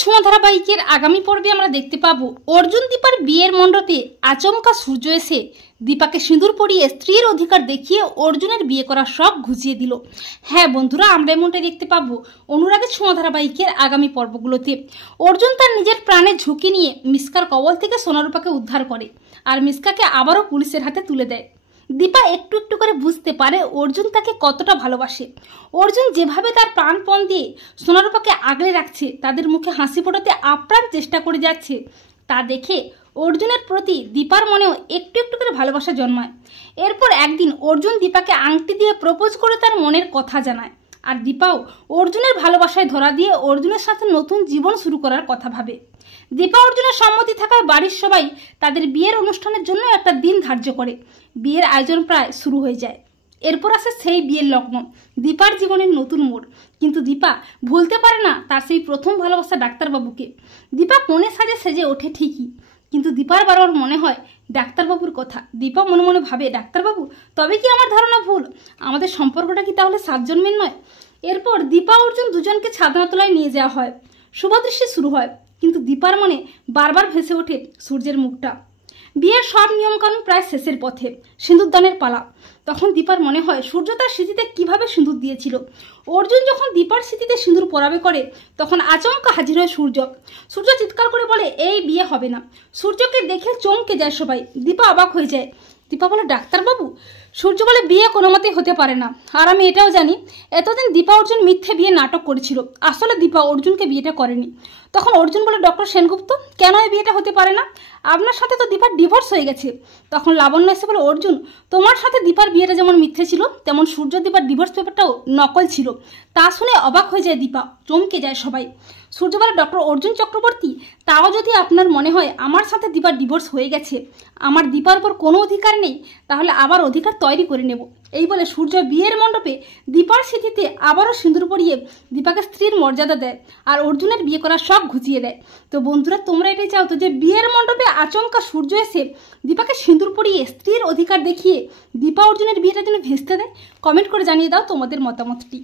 ছোঁয়া ধারাবাহিকের আগামী পর্বে আমরা দেখতে পাবো অর্জুন দীপার বিয়ের মণ্ডপে আচমকা সূর্য এসে দীপাকে সিঁদুর পরিয়ে স্ত্রীর অধিকার দেখিয়ে অর্জুনের বিয়ে করার শখ ঘুচিয়ে দিল। হ্যাঁ বন্ধুরা, আমরা এমনটাই দেখতে পাবো অনুরাগের ছোঁয়া ধারাবাহিকের আগামী পর্বগুলোতে। অর্জুন তার নিজের প্রাণে ঝুঁকি নিয়ে মিসকার কবল থেকে সোনারূপাকে উদ্ধার করে আর মিসকাকে আবারও পুলিশের হাতে তুলে দেয়। দীপা একটু একটু করে বুঝতে পারে অর্জুন তাকে কতটা ভালোবাসে। অর্জুন যেভাবে তার প্রাণপণ দিয়ে সোনারূপাকে আগলে রাখছে, তাদের মুখে হাসি ফোটাতে আপ্রাণ চেষ্টা করে যাচ্ছে, তা দেখে অর্জুনের প্রতি দীপার মনেও একটু একটু করে ভালোবাসা জন্মায়। এরপর একদিন অর্জুন দীপাকে আংটি দিয়ে প্রপোজ করে তার মনের কথা জানায়, আর দীপাও অর্জুনের ভালোবাসায় ধরা দিয়ে অর্জুনের সাথে নতুন জীবন শুরু করার কথা ভাবে। দীপা অর্জুনের সম্মতি থাকায় বাড়ির সবাই তাদের বিয়ের অনুষ্ঠানের জন্য একটা দিন ধার্য করে। বিয়ের আয়োজন প্রায় শুরু হয়ে যায়। এরপর আসে সেই বিয়ের লগ্ন, দীপার জীবনের নতুন মোড়। কিন্তু দীপা ভুলতে পারে না তার সেই প্রথম ভালোবাসা ডাক্তারবাবুকে। দীপা কোণে সাজে সেজে ওঠে ঠিকই, কিন্তু দীপার বারবার মনে হয় ডাক্তারবাবুর কথা। দীপা মনে মনে ভাবে, ডাক্তারবাবু, তবে কি আমার ধারণা ভুল? আমাদের সম্পর্কটা কি তাহলে 7 জন্মের নয়? এরপর দীপা অর্জুন দুজনকে ছাদনাতলায় নিয়ে যাওয়া হয়। শুভদৃষ্টি শুরু হয়, কিন্তু দীপার মনে বারবার ভেসে ওঠে সূর্যের মুখটা। বিয়ের সব নিয়মকানুন প্রায় শেষের পথে, সিঁদুরদানের পালা। তখন দীপার মনে হয় সূর্য তার স্মৃতিতে কিভাবে সিঁদুর দিয়েছিল। অর্জুন যখন দীপার স্মৃতিতে সিঁদুর পরাবে করে, তখন আচমকা হাজির হয় সূর্য। সূর্য চিৎকার করে বলে, এই বিয়ে হবে না। সূর্যকে দেখে চমকে যায় সবাই। দীপা অবাক হয়ে যায়। দীপা বলে, ডাক্তারবাবু? সূর্য বলে, বিয়ে কোনো মতেই হতে পারে না। আর আমি এটাও জানি এতদিন দীপা অর্জুন মিথ্যে বিয়ে নাটক করেছিল, আসলে দীপা অর্জুনকে বিয়েটা করেনি। তখন অর্জুন বলে, ডক্টর সেনগুপ্ত, কেন এই বিয়েটা হতে পারে না? আপনার সাথে তো দীপার ডিভোর্স হয়ে গেছে। তখন লাবণ্য এসে বলে, অর্জুন, তোমার সাথে দীপার বিয়েটা যেমন মিথ্যে ছিল, তেমন সূর্য দীপার ডিভোর্স পেপারটাও নকল ছিল। তা শুনে অবাক হয়ে যায় দীপা, চমকে যায় সবাই। সূর্য বলে, ডক্টর অর্জুন চক্রবর্তী, তাও যদি আপনার মনে হয় আমার সাথে দীপার ডিভোর্স হয়ে গেছে, আমার দীপার উপর কোনো অধিকার নেই, তাহলে আবার অধিকার তৈরি করে নেব। এই বলে সূর্য বিয়ের মণ্ডপে দীপার স্মৃতিতে আবারও সিঁদুর পরিয়ে দীপাকে স্ত্রীর মর্যাদা দেয় আর অর্জুনের বিয়ে করার শখ ঘুচিয়ে দেয়। তো বন্ধুরা, তোমরা এটাই চাও তো যে বিয়ের মণ্ডপে আচমকা সূর্য এসে দীপাকে সিঁদুর পরিয়ে স্ত্রীর অধিকার দেখিয়ে দীপা অর্জুনের বিয়েটা যেন ভেস্তে দেয়? কমেন্ট করে জানিয়ে দাও তোমাদের মতামতটি।